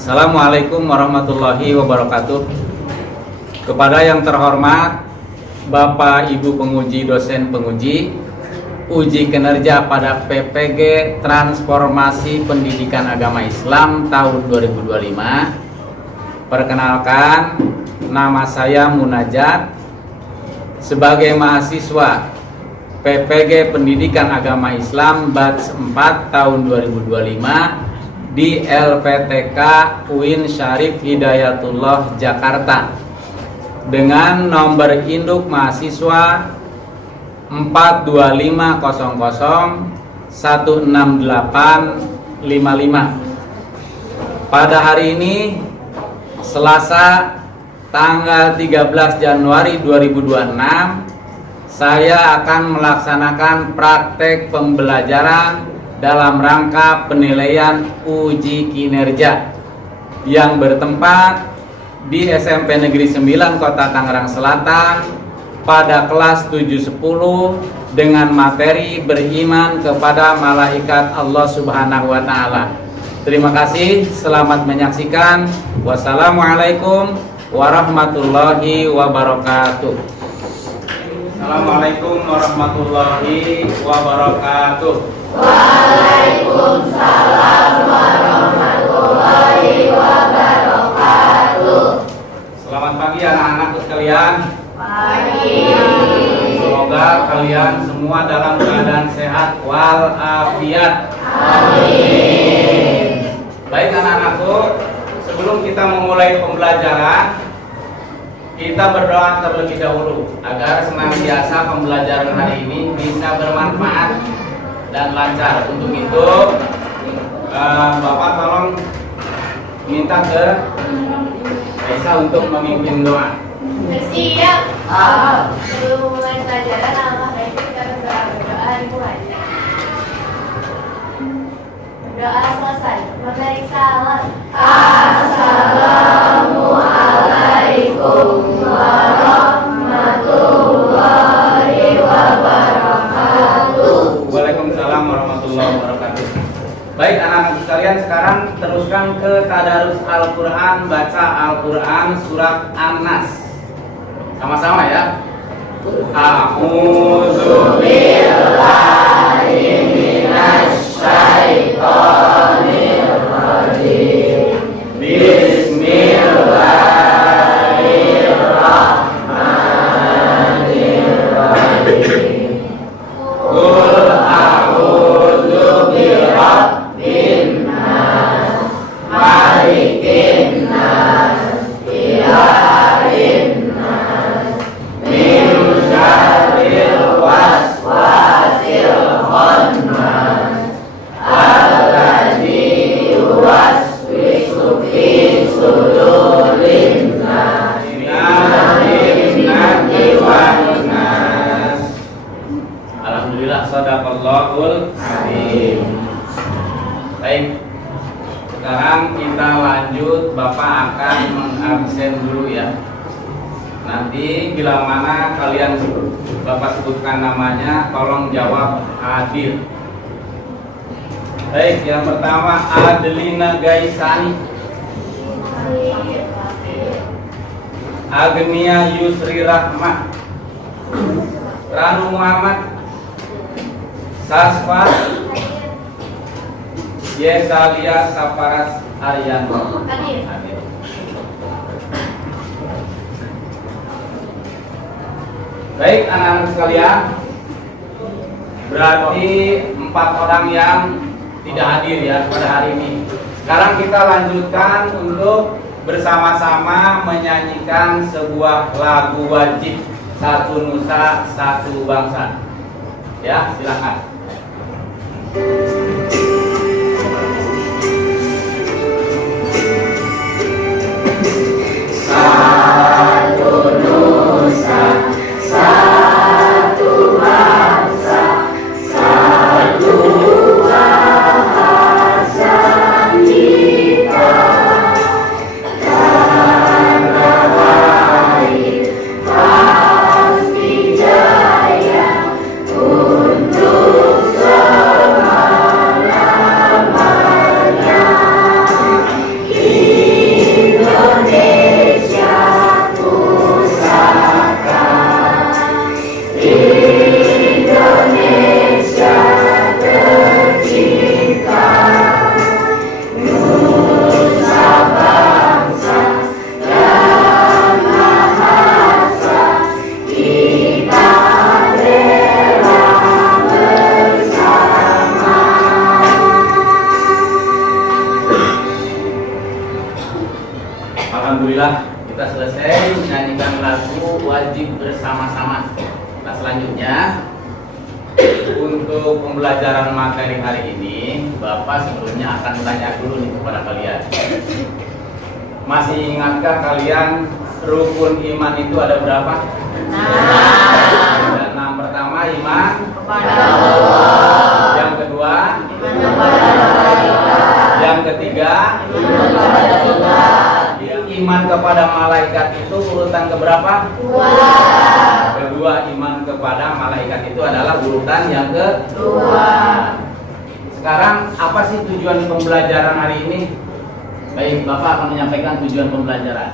Assalamualaikum warahmatullahi wabarakatuh. Kepada yang terhormat Bapak Ibu penguji, dosen penguji uji kinerja pada PPG Transformasi Pendidikan Agama Islam tahun 2025. Perkenalkan, nama saya Munajat sebagai mahasiswa PPG Pendidikan Agama Islam batch 4 tahun 2025 di LPTK UIN Syarif Hidayatullah Jakarta dengan nomor induk mahasiswa 42500168855. Pada hari ini Selasa tanggal 13 Januari 2026 saya akan melaksanakan praktek pembelajaran dalam rangka penilaian uji kinerja yang bertempat di SMP Negeri 9 Kota Tangerang Selatan pada kelas 710 dengan materi beriman kepada malaikat Allah Subhanahu wa taala. Terima kasih, selamat menyaksikan. Wassalamualaikum warahmatullahi wabarakatuh. Assalamualaikum warahmatullahi wabarakatuh. Waalaikumsalam warahmatullahi wabarakatuh. Selamat pagi anak-anakku sekalian. Pagi. Semoga kalian semua dalam keadaan sehat walafiat. Amin. Baik anak-anakku, sebelum kita memulai pembelajaran, kita berdoa terlebih dahulu agar senantiasa pembelajaran hari ini bisa bermanfaat dan lancar. Untuk itu Bapak tolong minta ke Aisyah untuk memimpin doa. Siap. Sebelum mulai pelajaran, alangkah baiknya kita berdoa dimulai. Doa selesai. Memberi salam. Assalamualaikum warahmatullahi wabarakatuh. Waalaikumsalam warahmatullahi wabarakatuh. Baik anak-anak sekalian, sekarang teruskan ke tadarus Al-Quran. Baca Al-Quran surat An-Nas sama-sama ya. A'udzu billahi minasy syaithanir rajim. Bismillahirrahmanirrahim. Qul a'udzu birabbin nas, malikin nas, ilahin nas, min syarril waswasil khannas, alladzi yuwaswisu fi sudurin nas, minal jinnati wan nas. Alhamdulillah, shadaqallahul azim. Baik, sekarang kita lanjut. Bapak akan mengabsen dulu ya. Nanti bila mana kalian Bapak sebutkan namanya, tolong jawab hadir. Baik, yang pertama Adelina Gaisani, Agnia Yusri Rahmat, Ranu Muhammad, Sasfa, Yesalia Saparas Arianto. Hadir. Baik anak-anak sekalian, berarti 4 orang yang tidak hadir ya pada hari ini. Sekarang kita lanjutkan untuk bersama-sama menyanyikan sebuah lagu wajib, Satu Nusa Satu Bangsa. Ya, silakan. Satu Nusa, satu bangsa, satu bahasa kita. Tanah air pasti jaya untuk semangat. pembelajaran materi hari ini, Bapak sebelumnya akan tanya dulu nih kepada kalian. Masih ingatkah kalian rukun iman itu ada berapa? Dan yang pertama iman kepada Allah. Yang kedua Iman kepada malaikat. Yang ketiga Iman kepada Tuhan. iman kepada malaikat itu urutan keberapa? Dua. Kedua, iman kepada malaikat itu adalah urutan yang kedua. Sekarang apa sih tujuan pembelajaran hari ini? Baik, Bapak akan menyampaikan tujuan pembelajaran.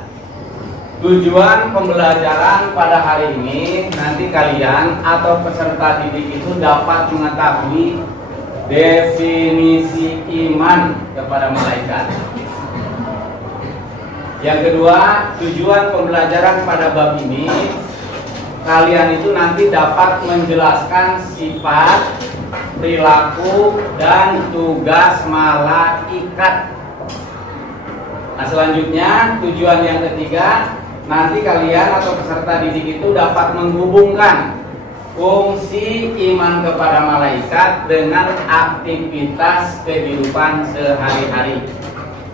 Tujuan pembelajaran pada hari ini, nanti kalian atau peserta didik itu dapat mengetahui definisi iman kepada malaikat. Yang kedua, tujuan pembelajaran pada bab ini, kalian itu nanti dapat menjelaskan sifat, perilaku, dan tugas malaikat. Nah, selanjutnya tujuan yang ketiga, nanti kalian atau peserta didik itu dapat menghubungkan fungsi iman kepada malaikat dengan aktivitas kehidupan sehari-hari.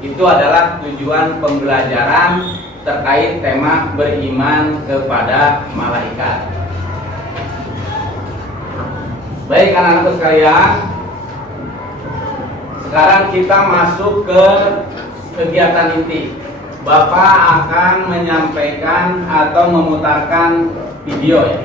Itu adalah tujuan pembelajaran terkait tema beriman kepada malaikat. Baik anak-anakku sekalian, sekarang kita masuk ke kegiatan inti. Bapak akan menyampaikan atau memutarkan video ya.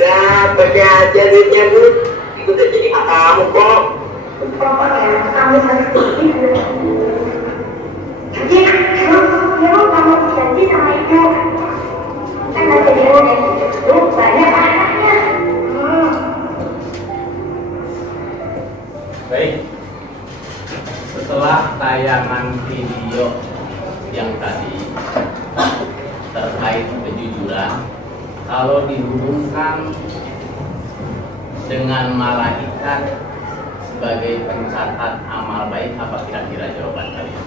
Gak belajarnya bu, itu udah jadi kamu kok. Pokoknya kamu harus begitu. Jadi memang kamu janji sama ibu. Kan nanti dia udah itu banyak anaknya. Baik. Setelah tayangan video yang tadi terkait kejujuran, kalau dihubungkan dengan malaikat sebagai pencatat amal baik, apa kira-kira jawaban kalian?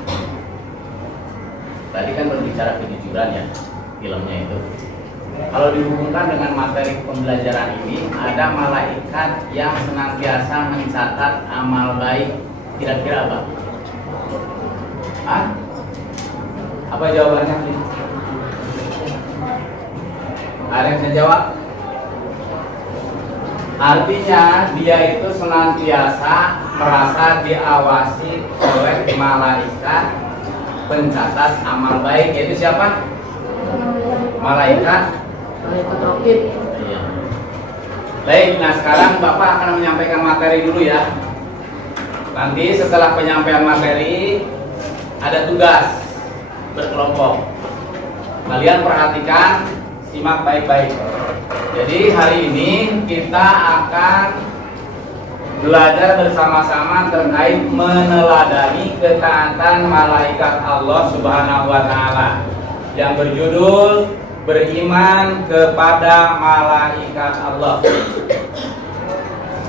Tadi kan berbicara kejujuran ya, filmnya itu. Kalau dihubungkan dengan materi pembelajaran ini, ada malaikat yang senantiasa mencatat amal baik, kira-kira apa? Hah? Apa jawabannya? Ada yang bisa jawab? Artinya dia itu senantiasa merasa diawasi oleh malaikat pencatat amal baik. Yaitu siapa? Malaikat Rokib. Iya. Baik, nah sekarang Bapak akan menyampaikan materi dulu ya. Nanti setelah penyampaian materi ada tugas berkelompok. Kalian perhatikan, simak baik-baik. Jadi hari ini kita akan belajar bersama-sama terkait meneladani ketaatan malaikat Allah Subhanahu wa taala yang berjudul beriman kepada malaikat Allah.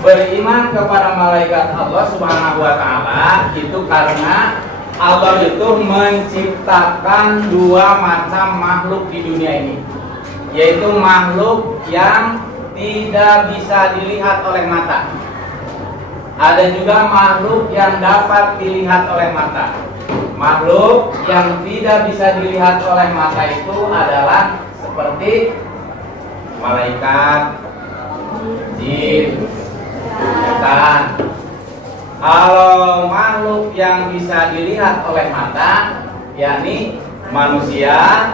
Beriman kepada malaikat Allah Subhanahu wa taala itu karena Allah itu menciptakan dua macam makhluk di dunia ini, yaitu makhluk yang tidak bisa dilihat oleh mata. Ada juga makhluk yang dapat dilihat oleh mata. Makhluk yang tidak bisa dilihat oleh mata itu adalah seperti malaikat, jin, setan. Kalau makhluk yang bisa dilihat oleh mata, yakni manusia,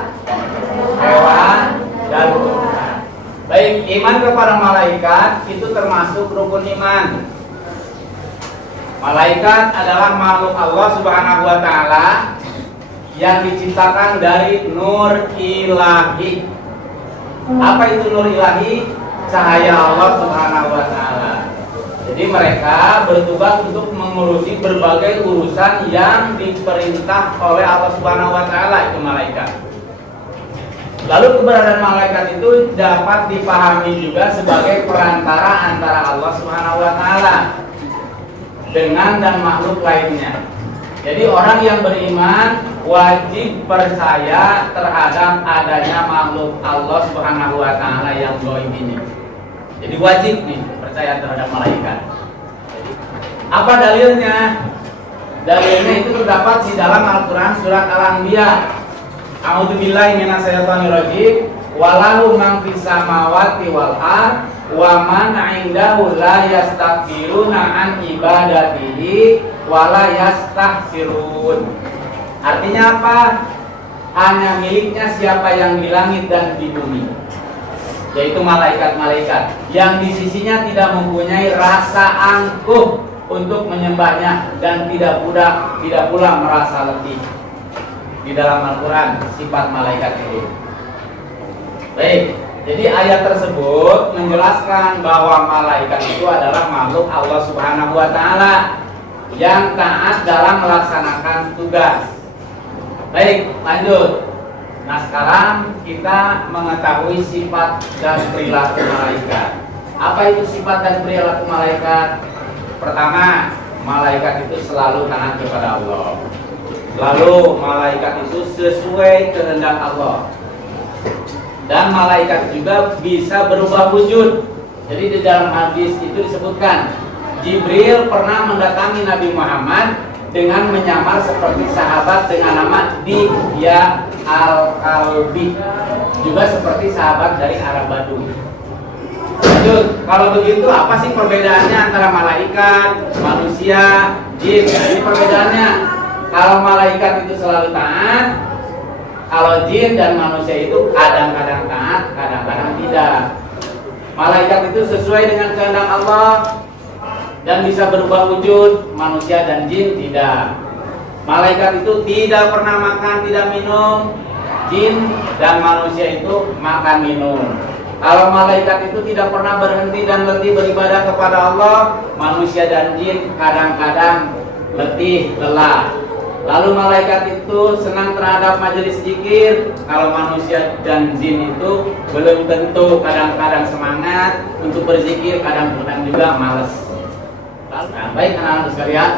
hewan, dan tumbuhan. Baik, iman kepada malaikat itu termasuk rukun iman. Malaikat adalah makhluk Allah Subhanahu wa taala yang diciptakan dari nur ilahi. Apa itu nur ilahi? Cahaya Allah Subhanahu wa taala. Jadi mereka bertugas untuk mengurusi berbagai urusan yang diperintah oleh Allah Subhanahu wa taala, itu malaikat. Lalu keberadaan malaikat itu dapat dipahami juga sebagai perantara antara Allah Subhanahu wa taala dengan dan makhluk lainnya. Jadi orang yang beriman wajib percaya terhadap adanya makhluk Allah Subhanahu wa taala yang gaib ini. Jadi wajib nih percaya terhadap malaikat. Jadi, apa dalilnya? Dalilnya itu terdapat di dalam Al-Qur'an surat Al-Anbiya. A'udzubillahi minasyaitonirrajim. Walahu man fis samawati wal ardh wa man 'indahu la yastakbiruna an ibadatihi wa la yastahsirun. Artinya apa? Hanya miliknya siapa yang di langit dan di bumi, yaitu malaikat-malaikat yang di sisinya tidak mempunyai rasa angkuh untuk menyembahnya dan tidak pula merasa letih. Di dalam Al-Quran sifat malaikat itu. Baik, jadi ayat tersebut menjelaskan bahwa malaikat itu adalah makhluk Allah Subhanahu wa taala yang taat dalam melaksanakan tugas. Baik, lanjut. Nah, sekarang kita mengetahui sifat dan perilaku malaikat. Apa itu sifat dan perilaku malaikat? Pertama, malaikat itu selalu taat kepada Allah. Lalu malaikat itu sesuai kehendak Allah. Dan malaikat juga bisa berubah wujud. Jadi di dalam hadis itu disebutkan Jibril pernah mendatangi Nabi Muhammad dengan menyamar seperti sahabat dengan nama Dihya Al-Kalbi, juga seperti sahabat dari Arab Badui. Lanjut, kalau begitu apa sih perbedaannya antara malaikat, manusia, jin? Nah, ini perbedaannya. Kalau malaikat itu selalu taat, kalau jin dan manusia itu kadang-kadang taat, kadang-kadang tidak. Malaikat itu sesuai dengan kehendak Allah dan bisa berubah wujud, manusia dan jin tidak. Malaikat itu tidak pernah makan, tidak minum. Jin dan manusia itu makan minum. Kalau malaikat itu tidak pernah berhenti dan letih beribadah kepada Allah, manusia dan jin kadang-kadang letih, lelah. Lalu malaikat itu senang terhadap majelis zikir. Kalau manusia dan jin itu belum tentu, kadang-kadang semangat untuk berzikir, kadang-kadang juga malas. Nah, baik anak-anak sekalian,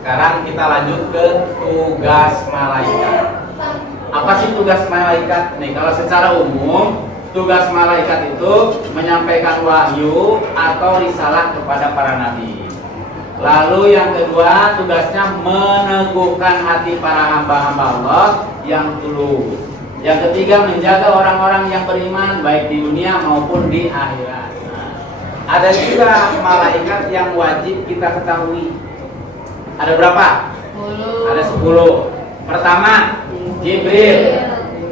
sekarang kita lanjut ke tugas malaikat. Apa sih tugas malaikat? Nih, kalau secara umum, tugas malaikat itu menyampaikan wahyu atau risalah kepada para nabi. Lalu yang kedua, tugasnya meneguhkan hati para hamba-hamba Allah yang tulus. Yang ketiga, menjaga orang-orang yang beriman baik di dunia maupun di akhirat. Nah, ada juga malaikat yang wajib kita ketahui. Ada berapa? 10. Ada 10. Pertama, Jibril.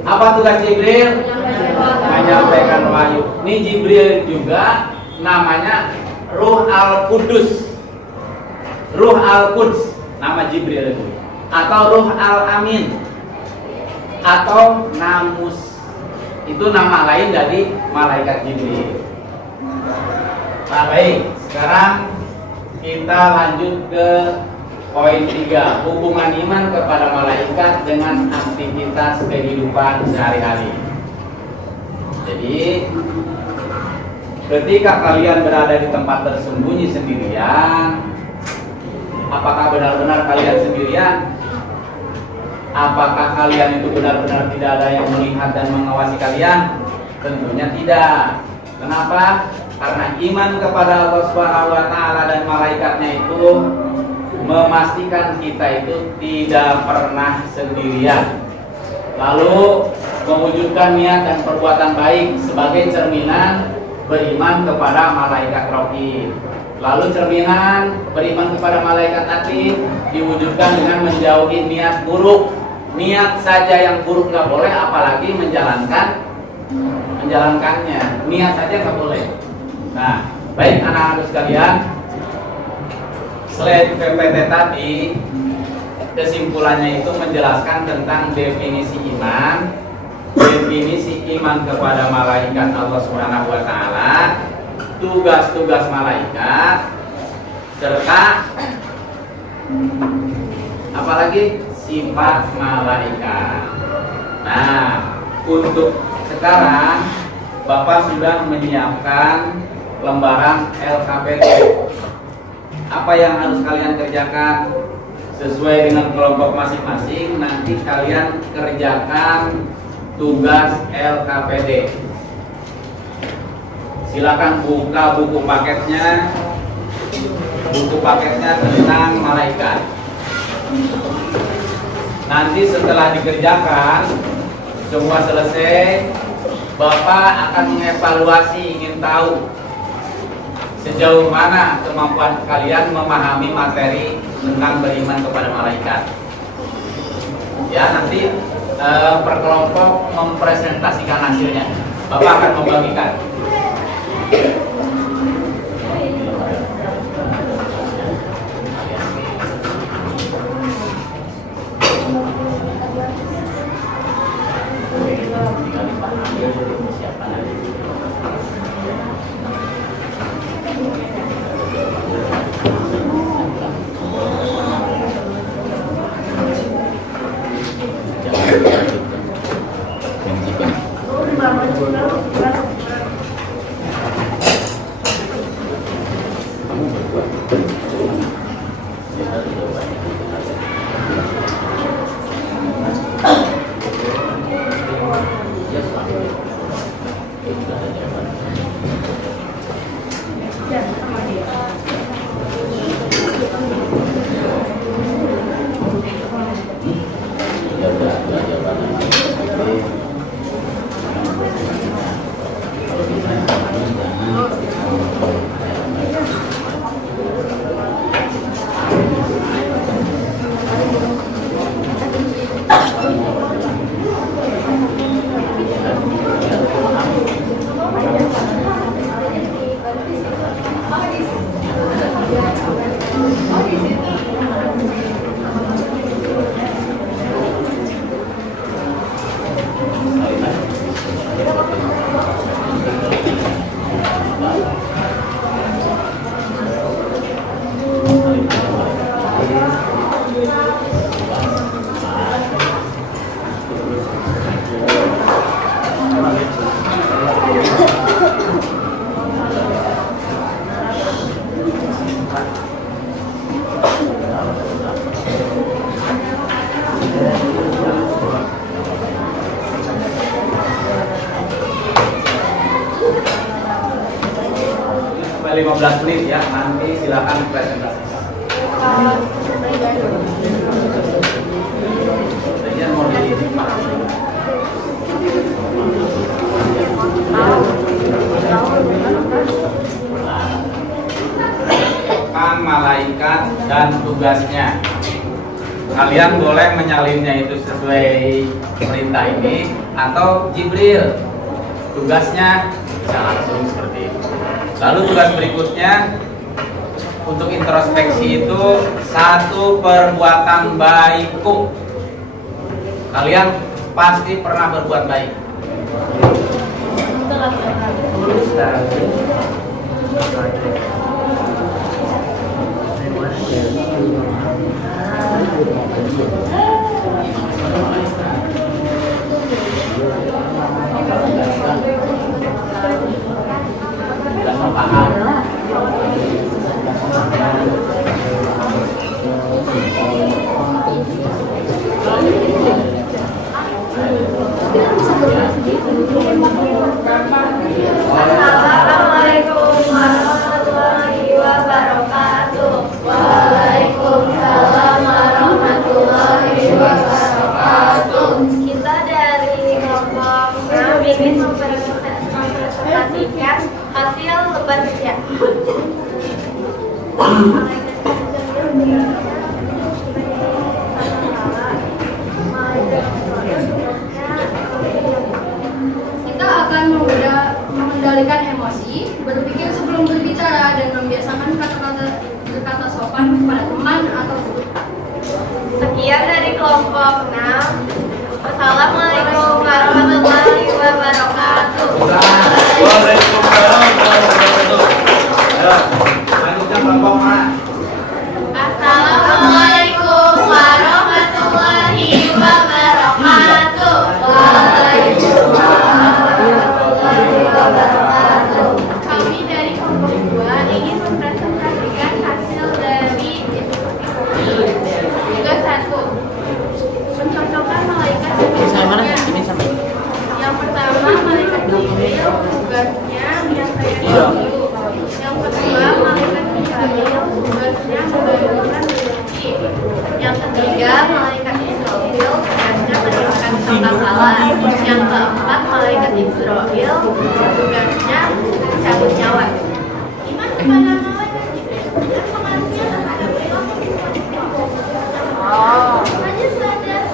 Apa tugas Jibril? Menyampaikan wahyu. Ini Jibril juga namanya Ruh Al-Qudus. Ruh Al-Quds, nama Jibril itu, atau Ruh Al-Amin, atau Namus, itu nama lain dari malaikat Jibril. Nah, baik, sekarang kita lanjut ke poin 3, hubungan iman kepada malaikat dengan aktivitas kehidupan sehari-hari. Jadi, ketika kalian berada di tempat tersembunyi sendirian, apakah benar-benar kalian sendirian? Apakah kalian itu benar-benar tidak ada yang melihat dan mengawasi kalian? Tentunya tidak. Kenapa? Karena iman kepada Allah Subhanahu wa taala dan malaikatnya itu memastikan kita itu tidak pernah sendirian. Lalu mewujudkan niat dan perbuatan baik sebagai cerminan beriman kepada malaikat raqib. Lalu cerminan beriman kepada malaikat atid diwujudkan dengan menjauhi niat buruk. Niat saja yang buruk nggak boleh, apalagi menjalankannya. Niat saja nggak boleh. Nah, baik anak-anak sekalian, slide PPT tadi kesimpulannya itu menjelaskan tentang definisi iman, definisi iman kepada malaikat Allah Subhanahu wa taala, tugas-tugas malaikat, serta apalagi sifat malaikat. Nah, untuk sekarang Bapak sudah menyiapkan lembaran LKPD. apa yang harus kalian kerjakan sesuai dengan kelompok masing-masing. Nanti kalian kerjakan tugas LKPD. Silakan buka buku paketnya. Buku paketnya tentang malaikat. Nanti setelah dikerjakan semua selesai, Bapak akan mengevaluasi, ingin tahu sejauh mana kemampuan kalian memahami materi tentang beriman kepada malaikat. Ya, nanti per kelompok mempresentasikan hasilnya. Bapak akan membagikan. Sampai 15 menit ya, nanti silakan presentasikan. Kemudian mau kan malaikat dan tugasnya. Kalian boleh menyalinnya itu sesuai perintah ini atau Jibril. Tugasnya bisa langsung seperti itu. Lalu tugas berikutnya untuk introspeksi itu satu perbuatan baikku. Kalian pasti pernah berbuat baik. Assalamualaikum warahmatullahi wabarakatuh. Waalaikumsalam warahmatullahi wabarakatuh. Kita dari kelompok 6 ingin mempresentasikan hasil lebar kerja. Kita akan mengendalikan emosi, berpikir sebelum berbicara, dan membiasakan kata-kata sopan kepada teman atau guru. Sekian dari kelompok 6. Wassalamualaikum warahmatullahi wabarakatuh. Waalaikumsalam warahmatullahi wabarakatuh. Lanjutkan kelompok mana? Assalamualaikum warahmatullahi wabarakatuh. Waalaikumsalam warahmatullahi wabarakatuh. Kami dari kelompok 2 ingin mempresentasikan hasil salah. Yang keempat, malaikat Israel tugasnya cabut nyawa. Iman kepada malaikat Jibril dan pengaruhnya terhadap perilaku siswa di kelompok. Hanya sadar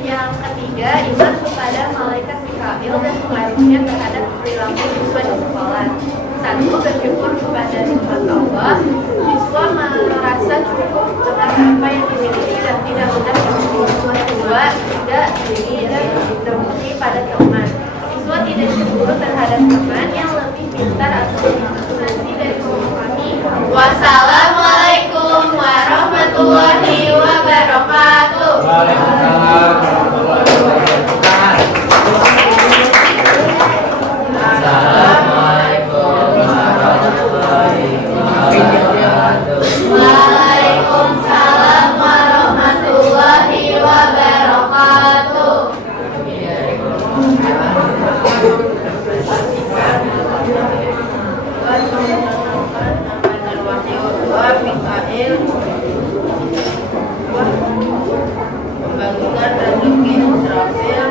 yang ketiga, iman kepada malaikat Mikail dan pengaruhnya terhadap perilaku siswa di sekolah. Satu, bersyukur kepada nikmat Allah. Siswa merasa cukup dengan apa yang dimiliki dan tidak mudah bersyukur. Dua, tidak iri dan dengki pada teman. Siswa tidak cemburu terhadap teman yang lebih pintar atau berprestasi dari kami. Wassalamualaikum warahmatullahi wabarakatuh. Waalaikumsalam warahmatullahi wabarakatuh. Assalamualaikum warahmatullahi wabarakatuh. Waalaikumsalam warahmatullahi wabarakatuh. Pembangunan rezeki Israfil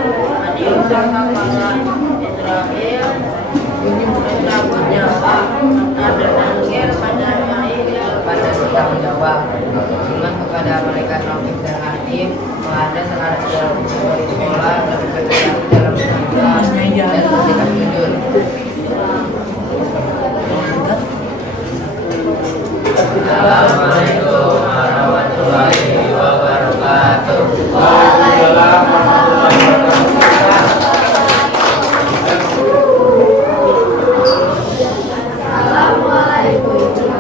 menyiapkan para Israfil mencabut nyawa ada nangkir pada Maria pada bertanggung jawab iman kepada mereka Rafiq dan Hakim menghadap terhadap dalam sekolah dan bergerak dalam sekolah dan bersikap jujur. Assalamualaikum warahmatullahi wabarakatuh. Waalaikumsalam warahmatullahi wabarakatuh. Assalamualaikum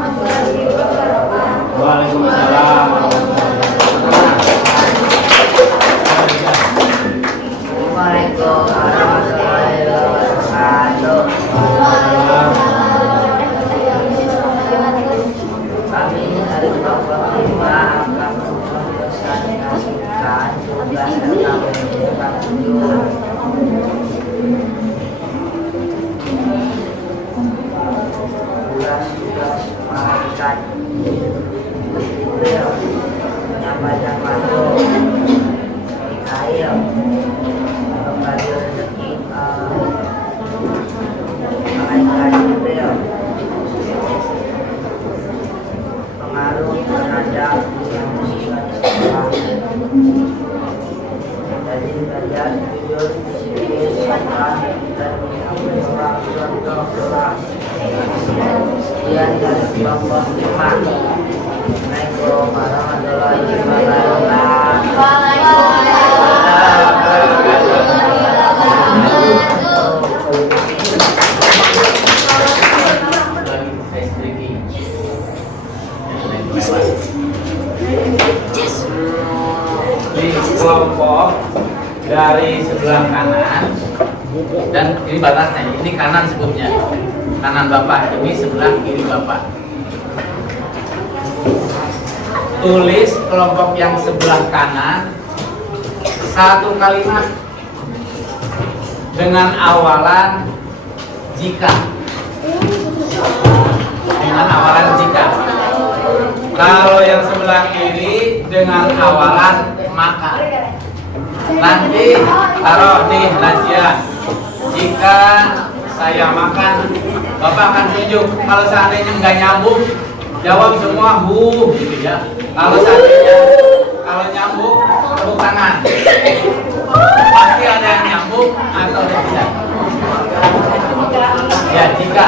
warahmatullahi wabarakatuh. Waalaikumsalam warahmatullahi wabarakatuh. Waalaikumsalam Assalamualaikum warahmatullahi wabarakatuh. Kami dari kelompok 5 akan mensosialisasikan tugas serta menunjukkan tujuan. Tugas malaikat Jibril menyampaikan makhluk Mikail kembali rezeki malaikat Jibril pengaruh terhadap yang siswa di sekolah dari belajar jujur disiplin sopan dan menjawab contoh kelas. Sekian dari kelompok 5. Assalamualaikum warahmatullahi wabarakatuh. Di kelompok dari sebelah kanan dan ini batasnya, ini kanan sebelumnya, kanan bapak, ini sebelah kiri bapak. Tulis kelompok yang sebelah kanan satu kalimat dengan awalan jika. Dengan awalan jika. Kalau yang sebelah kiri dengan awalan maka. Nanti taruh nih Najia. Jika saya makan, Bapak akan tunjuk. Kalau seandainya nggak nyambung, jawab semua hu gitu ya. Kalau seandainya kalau nyambung, tepuk tangan. Pasti ada yang nyambung atau tidak. Ya, jika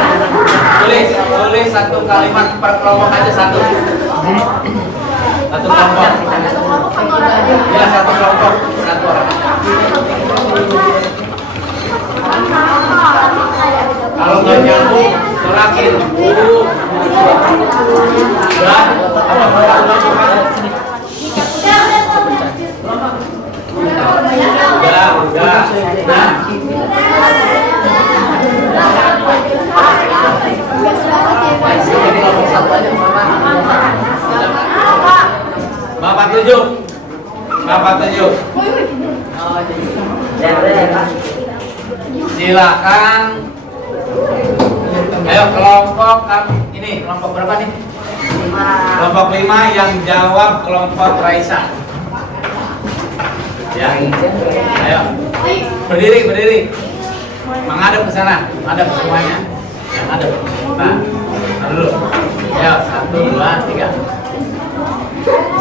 tulis satu kalimat per kelompok aja satu kelompok. Ya, satu kelompok, satu orang. Udah? Apa sini? Udah. Bapak tunjuk. Silakan. Ayo kelompok ini kelompok berapa nih? 5. Kelompok 5 yang jawab kelompok Raisa. Ya. Ayo. Berdiri. Menghadap ke sana, menghadap semuanya. Yang ada. Nah, dulu. Ayo, 1, 2, 3.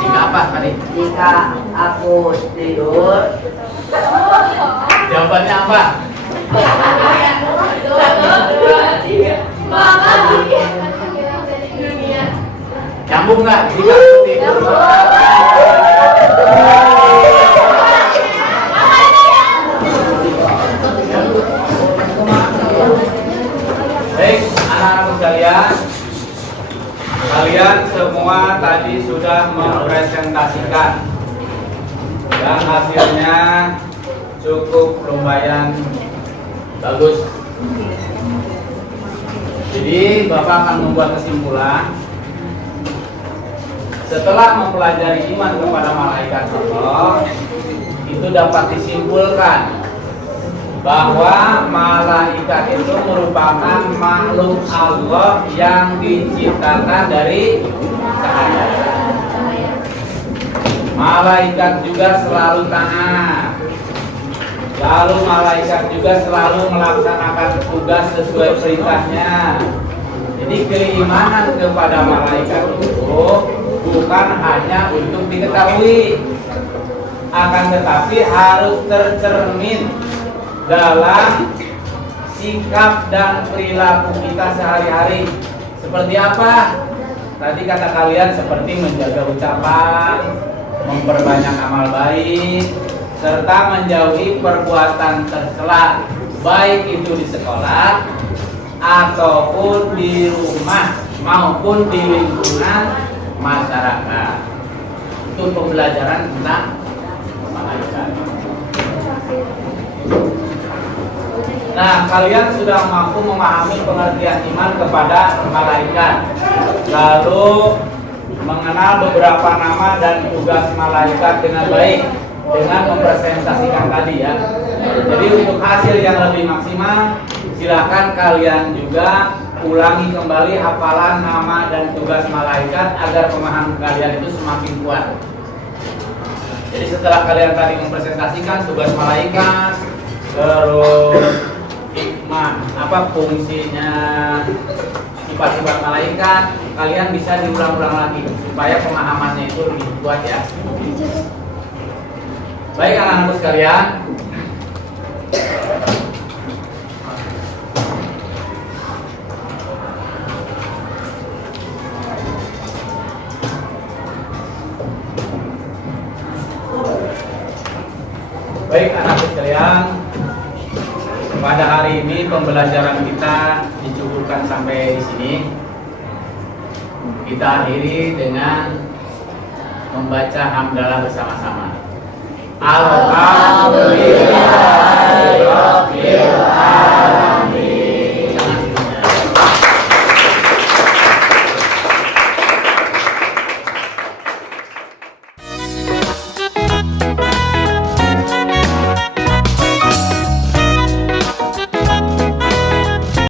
Jika apa tadi? Jika aku tidur, Jawabannya apa? Nyambung nggak? Jika aku tidur. Baik, anak-anak sekalian, kalian semua tadi sudah mempresentasikan dan hasilnya cukup lumayan bagus. Jadi Bapak akan membuat kesimpulan. Setelah mempelajari iman kepada malaikat Allah, itu dapat disimpulkan bahwa malaikat itu merupakan makhluk Allah yang diciptakan dari cahaya. Malaikat juga selalu taat. Lalu malaikat juga selalu melaksanakan tugas sesuai perintahnya. Jadi keimanan kepada malaikat itu bukan hanya untuk diketahui, akan tetapi harus tercermin dalam sikap dan perilaku kita sehari-hari. Seperti apa? Tadi kata kalian seperti menjaga ucapan, memperbanyak amal baik, serta menjauhi perbuatan tercela, baik itu di sekolah ataupun di rumah maupun di lingkungan masyarakat. Itu pembelajaran tentang malaikat. Nah, kalian sudah mampu memahami pengertian iman kepada malaikat, lalu mengenal beberapa nama dan tugas malaikat dengan baik dengan mempresentasikan tadi ya. Jadi untuk hasil yang lebih maksimal, silakan kalian juga ulangi kembali hafalan nama dan tugas malaikat agar pemahaman kalian itu semakin kuat. Jadi setelah kalian tadi mempresentasikan tugas malaikat, terus hikmah, apa fungsinya, sifat-sifat malaikat, kalian bisa diulang-ulang lagi supaya pemahamannya itu lebih kuat ya. Baik anak-anakku sekalian, pada hari ini pembelajaran kita dicukupkan sampai di sini. Kita akhiri dengan membaca hamdalah bersama-sama. Alhamdulillah.